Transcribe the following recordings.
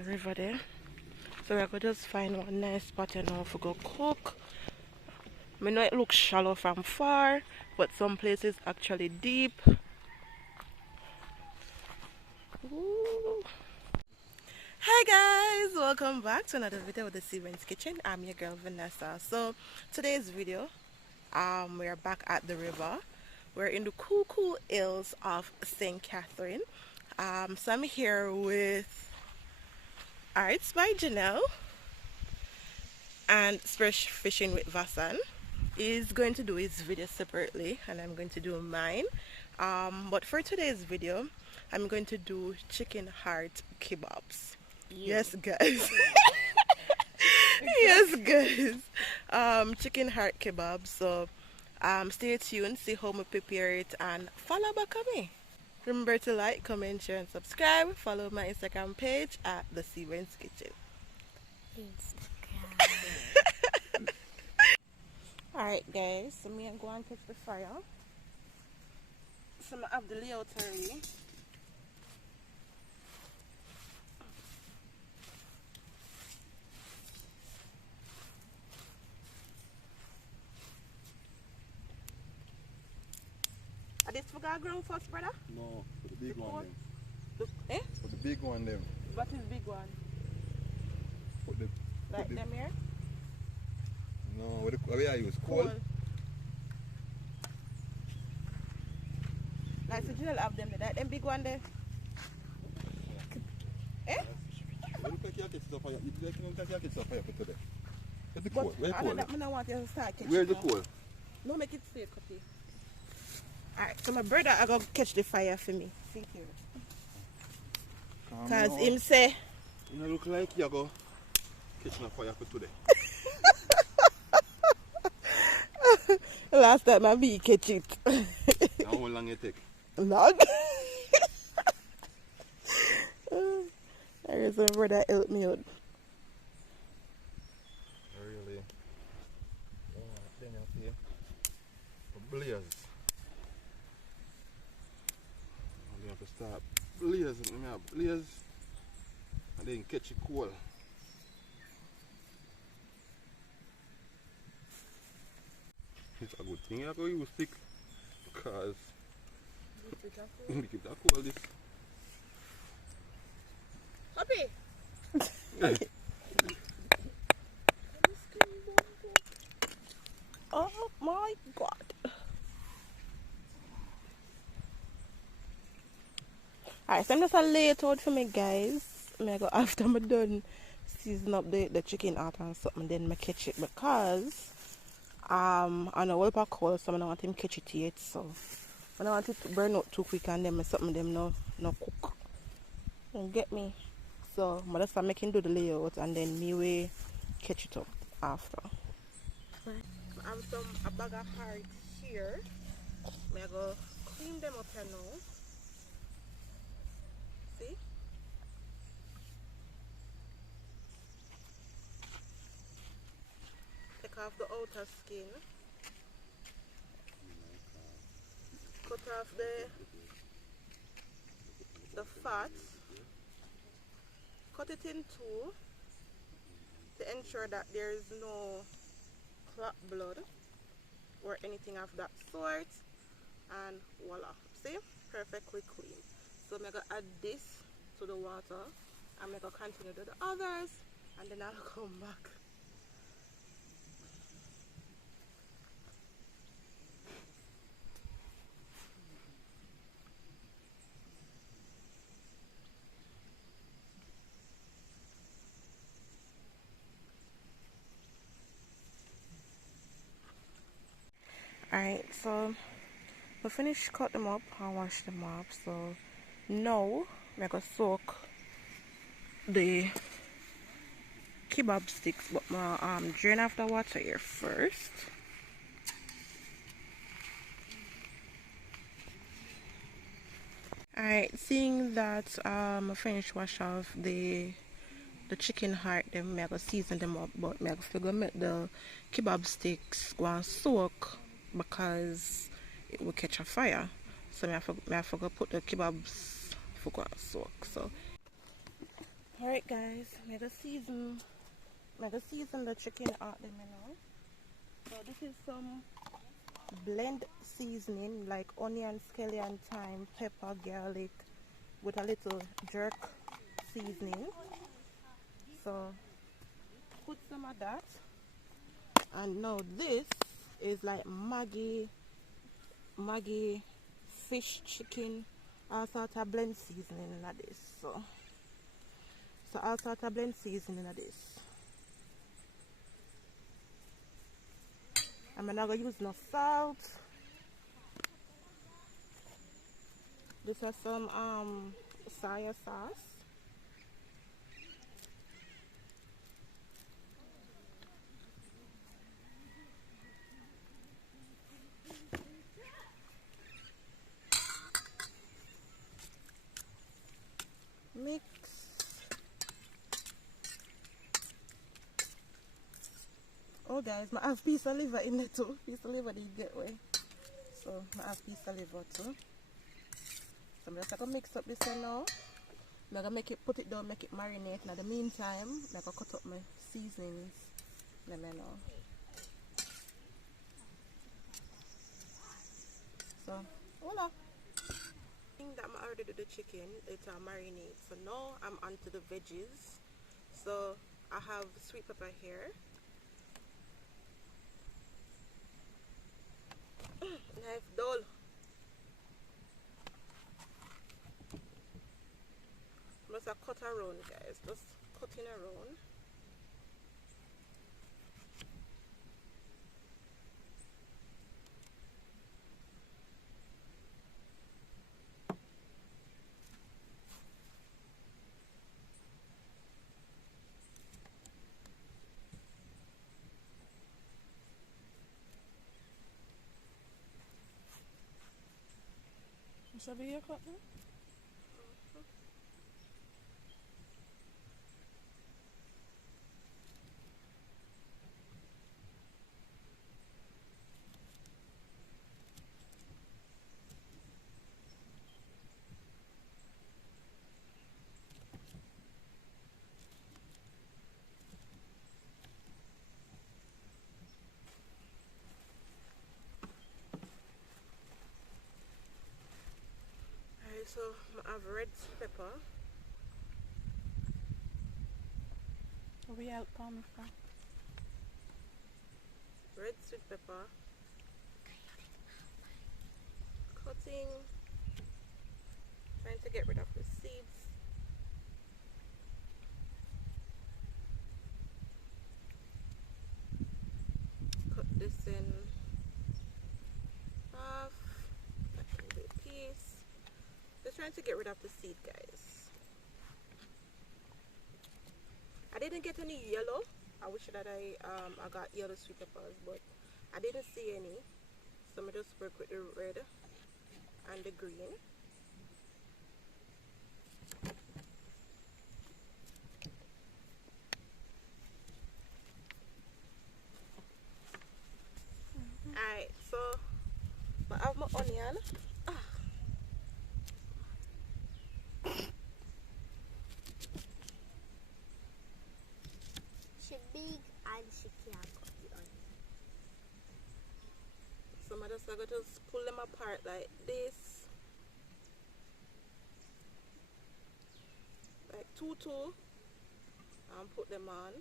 the river there. So we're going to just find one nice spot and now for go cook. I know it looks shallow from far, but some places actually deep. Ooh. Hi guys, welcome back to another video with the Seabrand's Kitchen. I'm your girl Vanessa. So today's video, we're back at the river. We're in the cool hills of St. Catherine. So I'm here with Arts by Janelle and Fresh Fishing with Vasan. He's going to do his video separately and I'm going to do mine. But for today's video, I'm going to do chicken heart kebabs. Yes guys. Yes guys. Chicken heart kebabs. So stay tuned, see how I prepare it and follow back on me. Remember to like, comment, share and subscribe. Follow my Instagram page at the Seabrand's Kitchen. Alright guys, so me and go and catch the fire. So I have the layout already. Are this for ground first, brother? No, for the big one them. Eh? For the big one them. What is big one? Like them here? No, what I use? Coal? Like so you'll have them there. Them big one there? Eh? What look like you catch stuff for you? You can't catch stuff for you for today. Where's the But coal? Where's the coal? I don't want you to start catching. Where's the coal? No, make it straight, Cutty. Alright, so my brother I go catch the fire for me. See here. Because him say you look like you go catching a fire for today. last time I be catch it. How long it take? Long. There is a brother help me out. Really? Oh, then you see. Blaze. You have to start blaze. Let me have blaze. And then catch the coal. It's a good thing I go use stick because we keep that coal this. Happy? Oh my god. Alright, so I'm just a lay it out for me guys. I go after I'm done season up the chicken out and something, then I catch it because I know what about coal, so I don't want him catch it yet, so I don't want it to burn out too quick and then something them no cook. You get me? So I just make him do the layout and then me way catch it up after. So I have a bag of heart here. I go clean them up here now. See? Take off the outer skin. Cut off the fat. Cut it in two to ensure that there is no clot blood or anything of that sort, and voila, see, perfectly clean. So I'm gonna add this to the water. I'm gonna continue to do the others and then I'll come back. Alright, so we finished cut them up and wash them up. So now I'm gonna soak the kebab sticks, but my drain off the water here first. Alright, seeing that I finished wash off the chicken heart, then I go season them up, but I still go make the kebab sticks go and soak because it will catch a fire. So I forgot put the kebabs for go and soak. So Alright guys, I'm gonna season the chicken out them, you know. So this is some blend seasoning like onion, scallion, thyme, pepper, garlic with a little jerk seasoning. So put some of that. And now this is like Maggi fish, chicken, all sort of blend seasoning in this. So all sort of blend seasoning in this. I'm not gonna use no salt. This is some soya sauce. Mix. Oh guys, I have piece of liver in there too. Piece of liver did get away. So I have piece of liver too. So I'm just gonna mix up this one now. I'm gonna make it, put it down, make it marinate. Now in the meantime, I'm gonna cut up my seasonings. Let me know. So voila. That I already did the chicken, it's a marinade. So now I'm onto the veggies. So I have sweet pepper here. Knife dull. Just a cut around, guys. Just cutting around. Shall we cut now? Alright, so I have red pepper. We out palm from Red sweet pepper. Cutting. Trying to get rid of the seeds. Cut this in half. That can be a piece. Just trying to get rid of the seed, guys. I didn't get any yellow. I wish that I got yellow sweet peppers, but I didn't see any. So I'm just work with the red and the green. Alright, so I have my onion. she big and she can't cut the onion. So I'm just going to pull them apart like this. Like two. And put them on.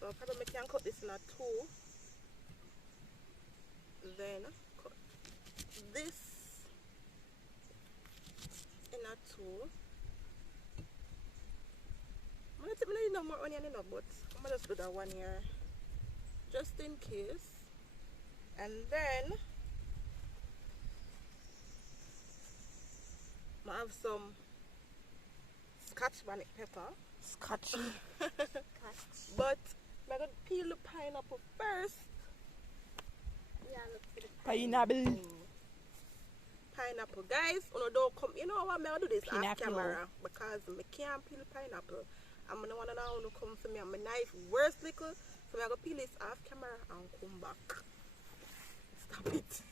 So probably can cut this in a two. Then cut this in a two. I'm going to need no more onion enough, but I'm going to just do that one here just in case. And then I have some Scotch bonnet pepper. Scotchy. But I'm going to peel the pineapple first. Yeah, look for the Pineapple. Pineapple, guys. Don't come. You know what? I'm going to do this off camera because I can't peel pineapple. I'm going to want to know who come for me and my knife worst little. So I'm going to peel this off camera and come back. Stop it.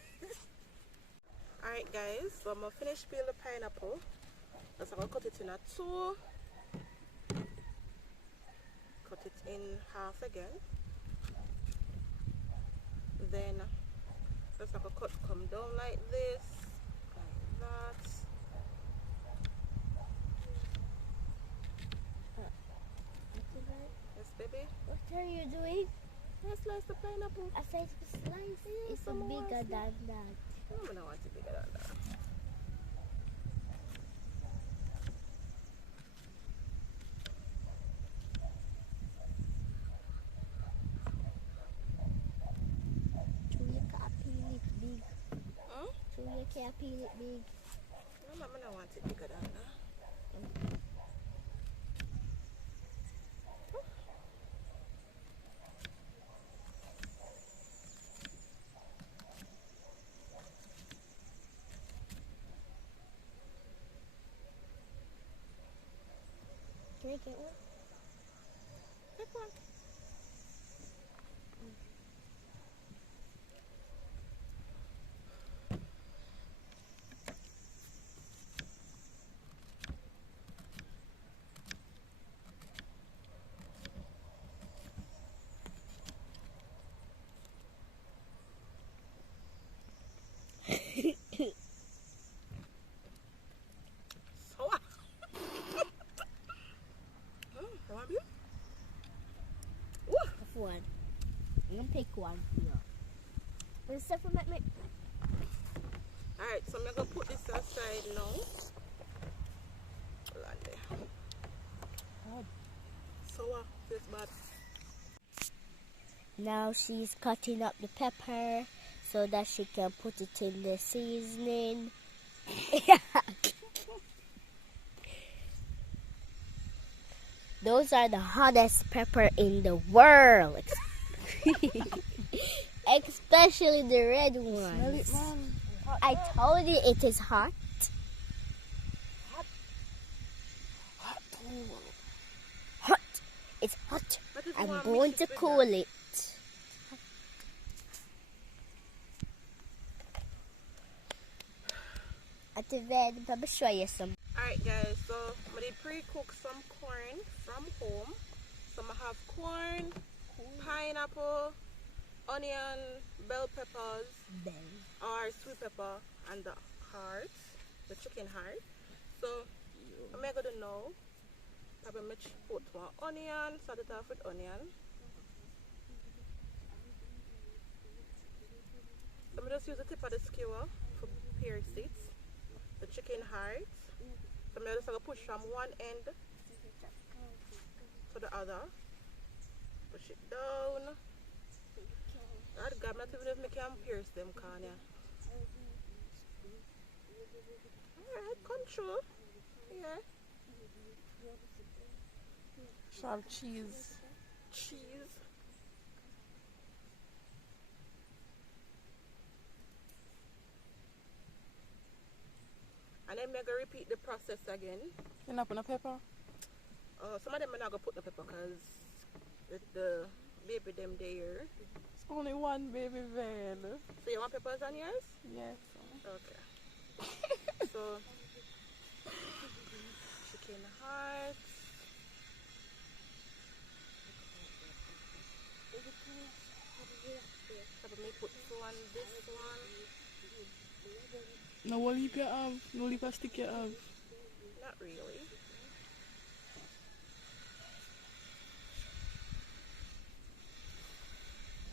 Alright guys, so I'm going to finish peel the pineapple. So I'm going to cut it in a two. cut it in half again. Then just like a cut come down like this, like that. Yes, baby. What are you doing? I slice the pineapple. I said to slice. It's some more bigger slice. than that. No, I don't want it bigger than that. So you can't peel it big. Huh? So you can't peel it big. No, I don't want it bigger than that. Can I get one? Take one. Sour. You want beef? Of one. I'm gonna pick one for you. What's the stuff about me? Alright, so I'm gonna put this aside now. Hold on there. God. Sour, tastes bad. Now she's cutting up the pepper so that she can put it in the seasoning. Those are the hottest pepper in the world. Especially the red ones. Smell it, man. I told you it is hot. Hot. It's hot. What if you I'm want going mix to it with cool that? it. At the end, I'm going to show you some. Alright guys, so I did pre-cook some corn from home. So I have corn, pineapple, onion, bell peppers, or sweet pepper, and the heart, the chicken heart. So I'm going to know, probably put one onion, start it off with onion. So I'm just use the tip of the skewer for pierce it, the chicken heart. So I'm just going to push from one end to the other. Push it down. God, I'm not even if I can pierce them, can ya? Alright, come true. Yeah. Some cheese. Cheese. And then I'm going to repeat the process again. You not put no pepper? Some of them I'm not going to put the pepper because the baby them there. It's only one baby vein. So you want peppers on yours? Yes. Okay. So, chicken heart. Probably put one, this one. No what leaf you have? No leaf a stick you have? Not really.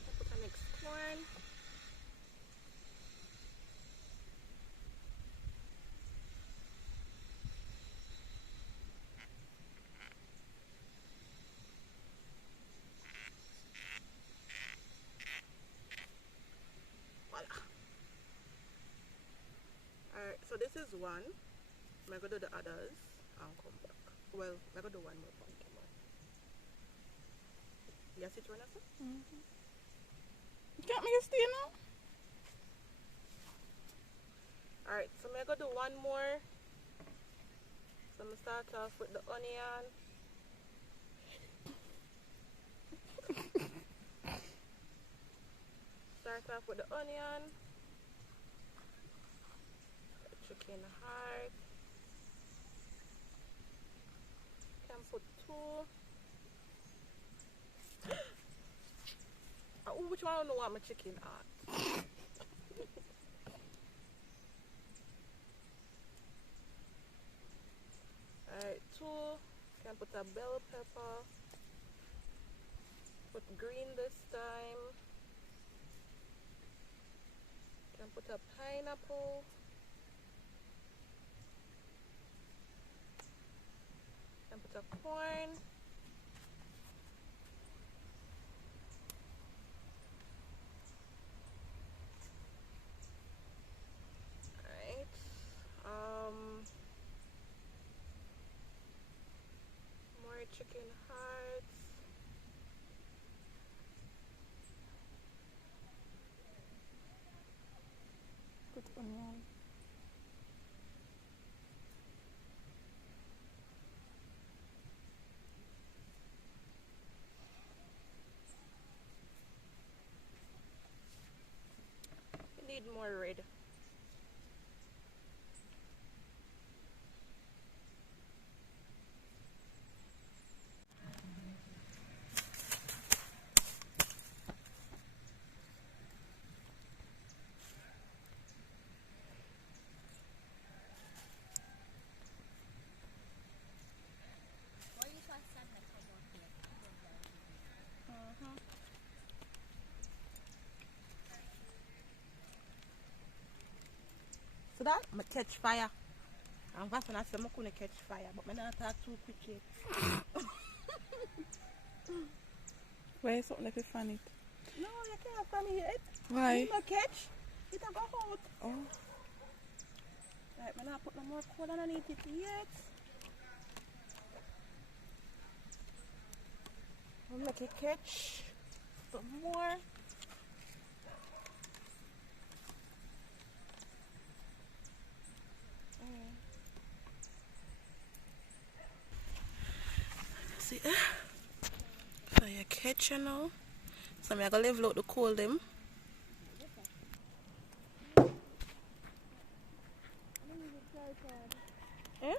I'll put the next corn. Voila. Alright, so this is one. I'm going to do the others and come back. Well, I'm going to do one more pumpkin one. You see it right now? You can't make it stay now? Alright, so I'm going to do one more. So I'm going to start off with the onion. Start off with the onion. The chicken heart. Can put two. which one I don't know what my chicken at. Alright, 2. Can put a bell pepper. Put green this time. Can put a pineapple. Can put a corn. Alright. More chicken hearts. Put onion. You need more red. So that I catch fire. I'm going to say I'm going to catch fire, but I'm not talk too quick yet. Why something like a fan it? No, you can't fan it yet. Why? You not catch. It a go out. Oh. Right, I'm not put no more coal underneath it yet. I'll make it catch some more. See, so you catch you now. So I'm gonna level out the coal them. Eh?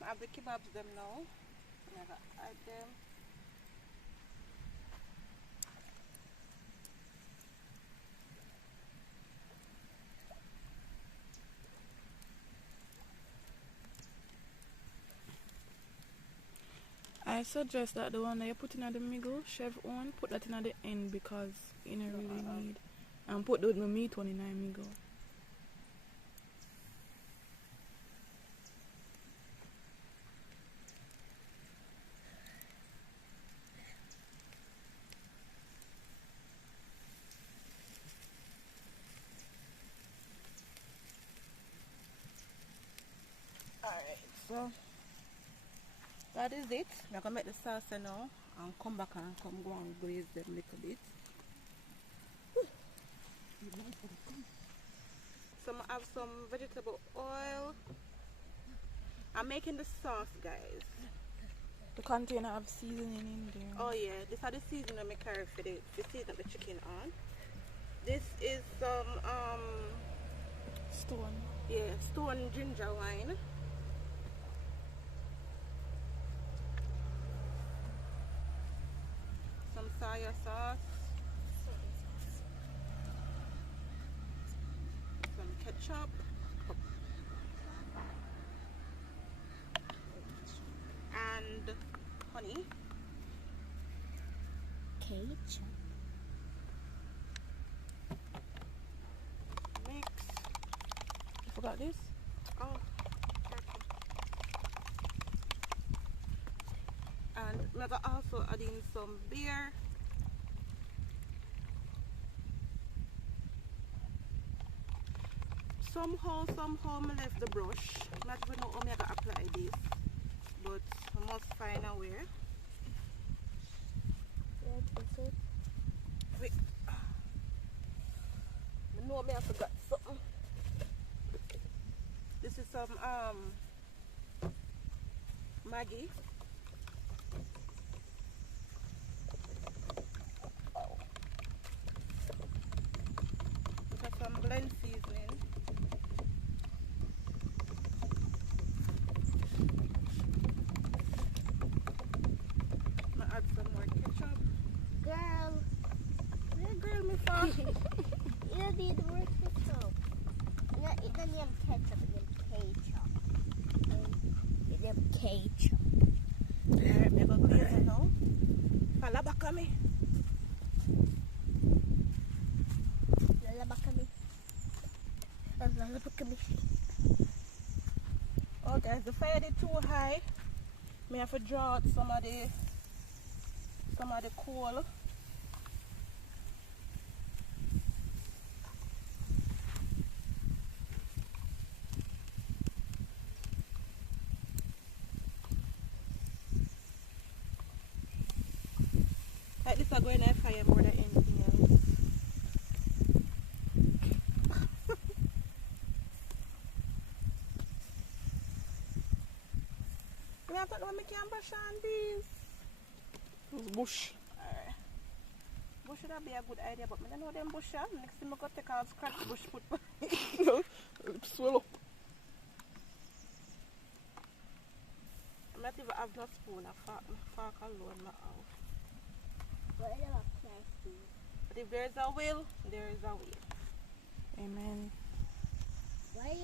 I have the kebabs them now. I'm gonna add them. I suggest that the one that you put in at the middle, chef one, put that in at the end because you don't really need. And put the meat one in the middle. Alright, so that is it. I'm gonna make the salsa now and come back and go and glaze them a little bit. So I have some vegetable oil. I'm making the sauce, guys. The container have seasoning in there. Oh yeah, this is the seasoning I carry for the season the chicken on. This is some Stone. stone ginger wine. Some soya sauce. Some ketchup. And honey. Ketchup. Mix. You forgot this? Oh, gotcha. And we're gonna also add in some beer. Somehow I left the brush. Not even know how I'm gonna apply this, but I must find a way. Yeah, that's it. Wait. I know I forgot something. This is some Maggi. This is some blend seasoning. cage. Alright, me go glaze it now. Follow back on me. Lala back at me. Lala back at me. Oh guys, the fire is too high. Me have to draw out some of the coal. Like this are going to fire more than anything else. I don't know if I can brush on these. It's bush. Alright. Bush should be a good idea, but I don't know them bush. Next time I go take out scratch the bush put It swell up. I might even have no spoon, a fork alone now. What is a plastic? But if there is a will, there is a way. Amen. Why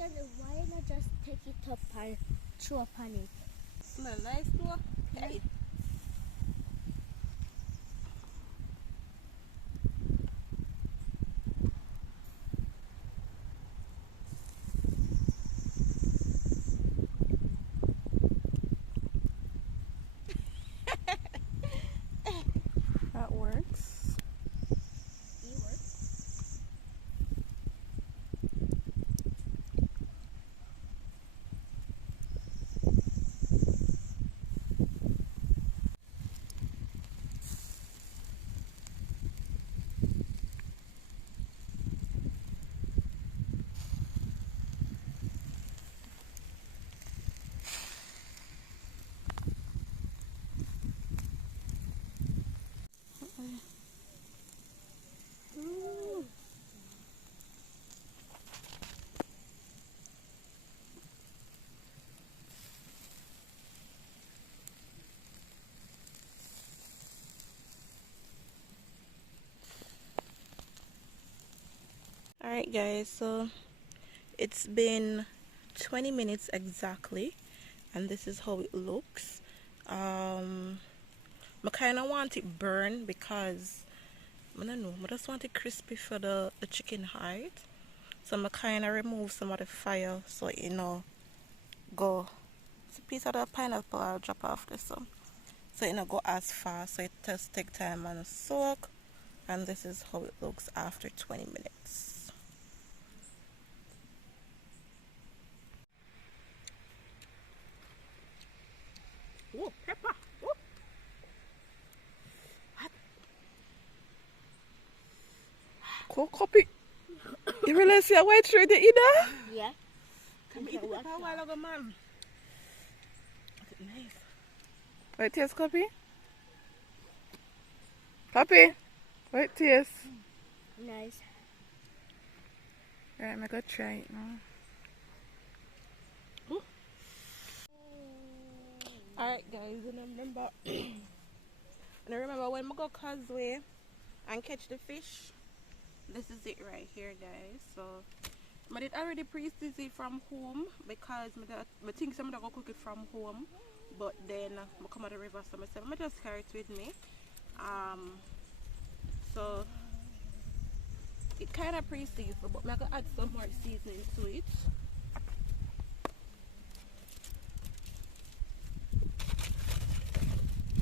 not just take it up and chew upon it? Smell nice too. Hey. That works. You work. Alright guys, so it's been 20 minutes exactly and this is how it looks. I kind of want it burned because I don't know, I just want it crispy for the chicken heart. So I kind of remove some of the fire so it, go. It's a piece of the pineapple I'll drop off this one. So it go as fast, so it just take time and soak. And this is how it looks after 20 minutes. Oh, pepper! Oh. Cool copy. You realize see a white shirt in there? Yeah. Come eat it a while ago, man. That's nice. Right taste copy? Copy? Right taste. Nice. Right, I'm gonna try it now. Alright guys, and I remember when I go causeway and catch the fish. This is it right here guys. So I did already pre-season it from home because I think I'm gonna go cook it from home, but then I come out the river, so I said I just carry it with me. So it kind of pre-seasoned, but I'm gonna add some more seasoning to it.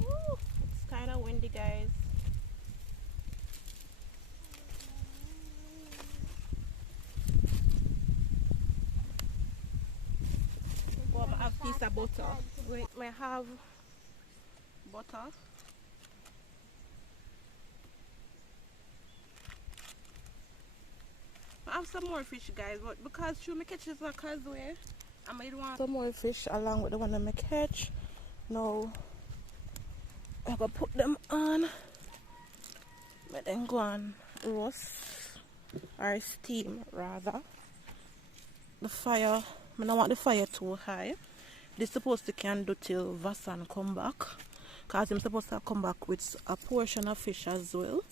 Ooh, it's kind of windy guys. Well, I have a piece of butter. Wait, I have butter. I have some more fish guys, but because should me catch this a causeway, I might want some more fish along with the one that I catch. Now I'm gonna put them on. Let them go on roast or steam rather. The fire, I don't want the fire too high. This supposed to can do till Vasan come back, cause I'm supposed to come back with a portion of fish as well.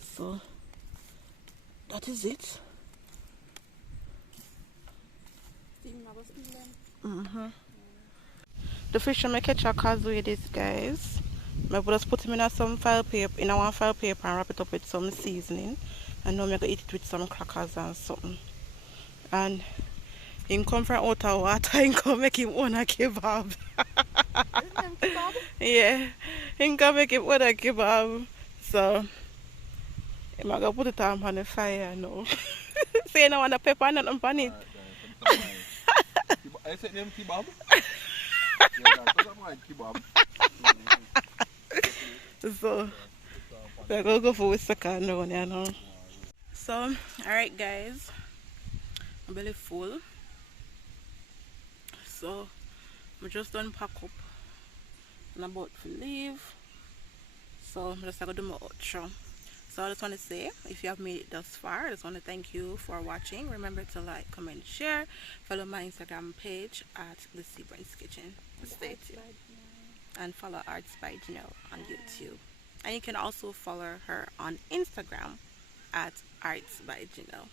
So that is it. The fish I catch a causeway this, guys. I just put him in some file paper, in a one file paper, and wrap it up with some seasoning. And now I'm gonna eat it with some crackers and something. And him come from out of water, him come make him own a kebab. Yeah, him come make him own a kebab. So I'm gonna put it on the fire now. So you don't want the pepper and nothing on it. I said them kebab. Yeah, that's my kebab. So we're gonna go for a second round, you know. So, alright guys, I'm belly full. So I'm just done pack up and I'm about to leave. So I'm just gonna do my outro. So I just want to say, if you have made it thus far, I just want to thank you for watching. Remember to like, comment, share, follow my Instagram page at the Seabrain's Kitchen. Stay tuned. And follow Arts by Janelle on YouTube. And you can also follow her on Instagram at Arts by Janelle.